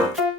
thank sure. you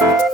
Thank you.